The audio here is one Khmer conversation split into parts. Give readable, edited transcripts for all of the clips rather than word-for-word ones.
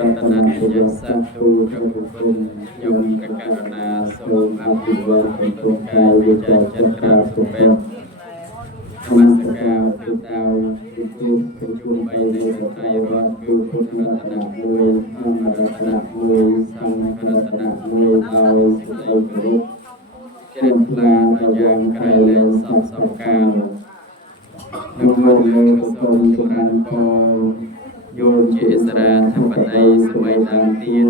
តនតយសាទុព្រះគុណខ្ញុំព្រះករុណាសូមអភិវឌ្ឍបន្ទុកកាយវិចារចិត្តក្រាបសុពេននមស្ការគឺតៅគឺគូប្រជុំបីនៃរត្រៃរដ្ឋគឺពុទ្ធរតនៈមួយធម្មរតនៈមួយសង្ឃរតនៈមួយដោយសេចក្តីគោរពជ្រះថ្លាដល់យ៉ាងក្រៃលែងសពសពកាលនៅមុនលើសូមចម្រើនពរយោមជាឥស្រាធម្មតីសមីដើមទៀន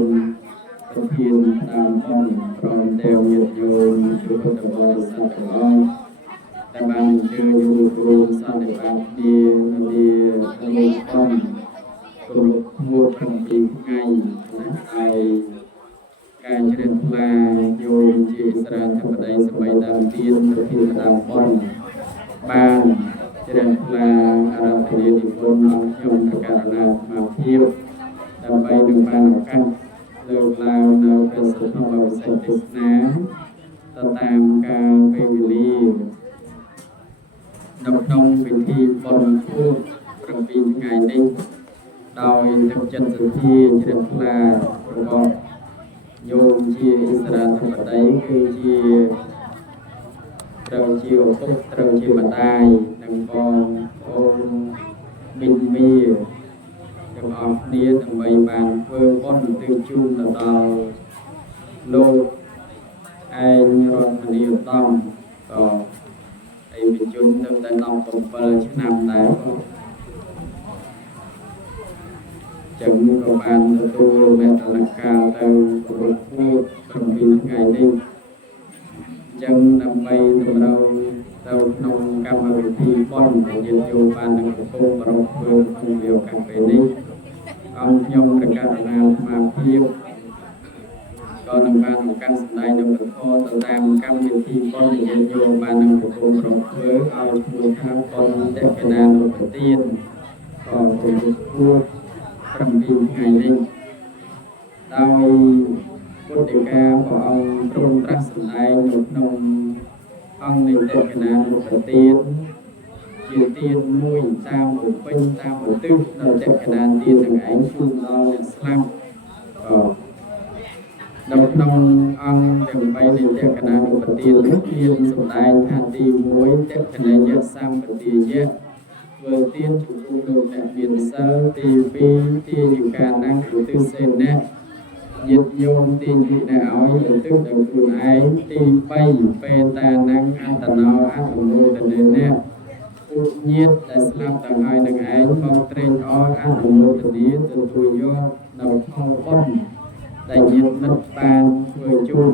ប្រធានដើមអនព្រមទាំងញាតិញោមជាពុទ្ធបរិស័ទទាំងអស់ដែលបានអញ្ជើញរួមរួមសន្និបាតគ្នានៅទីលោកអំគ្រប់មួយ7ថ្ងៃណាហើយការជ្រះថ្លាយោមជាឥស្រាធម្មតីសមីដើមទៀនប្រធានដើមអនបានជ្រះថ្លាអារាធនានិមន្តអង្គខ្ញុំព្រះករុណាអាភិបដើម្បីនឹងបានឱកាសលើកឡើងនៅព្រះសទ្ធវវិសេសទេសនាទៅតាមកាលពេលវេលានៅក្នុងពិធីបុណ្យខួប7ថ្ងៃនេះដោយទឹកចិត្តសទ្ធាជ្រះថ្លារបស់យោមជាឥស្រាធិបតីគឺជាត្រូវជាឪពុកត្រូវជាម្ដាយនិងបងប្អូនមីងមីទាំងអស់គ្នាដើម្បីបានធ្វើបុណ្យទិជូនទៅដល់លោកឯងរដ្ឋមនីឧត្តមក៏ឯវិជនទៅតែ17ឆ្នាំដែរចឹងក៏បានទទួលវេទនកាលទៅគ្រប់7ថ្ងៃនេះចឹងដើម្បីតម្រូវទៅក្នុងកម្មវិធីបុណ្យដែលយើងចូលបាននឹងកំពុងប្រកធ្វើក្នុងឱកាសពេលនេះអង្គខ្ញុំព្រះករុណាអាភិបក៏នឹងបានឱកាសសម្ដែងនៅពធទៅតាមកម្មវិធីបុណ្យដែលយើងចូលបាននឹងកំពុងប្រកធ្វើឲ្យឈ្មោះថាបុណ្យតេកណានុបទានក៏គ្រប់7ថ្ងៃនេះដោយពុទ្ធិកាព្រះអង្គទ្រង់ត្រាស់សម្ដែងនៅក្នុងអង្គនៃតេកណានុបទានជាទានមួយតាមបំពេញតាមឧទ្ទិសដល់តេកណាទានទាំងឯងជូនដល់អ្នកស្លាប់នៅក្នុងអង្គទាំង3នៃតេកណានុបទាននេះមានសម្ដែងថាទី1តេកណយសម្បទាយៈធ្វើទានចំពោះលោកអ្នកមានសិលទី2ទាយកាណាំឧទ្ទិសសេនៈញាតិញោមទាញពីអ្នកឲ្យឧទ្ទិសដល់ខ្លួនឯងទី3បេតាណាំអន្តណោអនុមោទនេអ្នកពុទ្ធញាតិដែលស្លាប់ទៅហើយនឹងឯងមកត្រេកអរអនុមោទនាទទួលយកនៅផលបុណ្យដែលញាតិមិត្តបានធ្វើជូន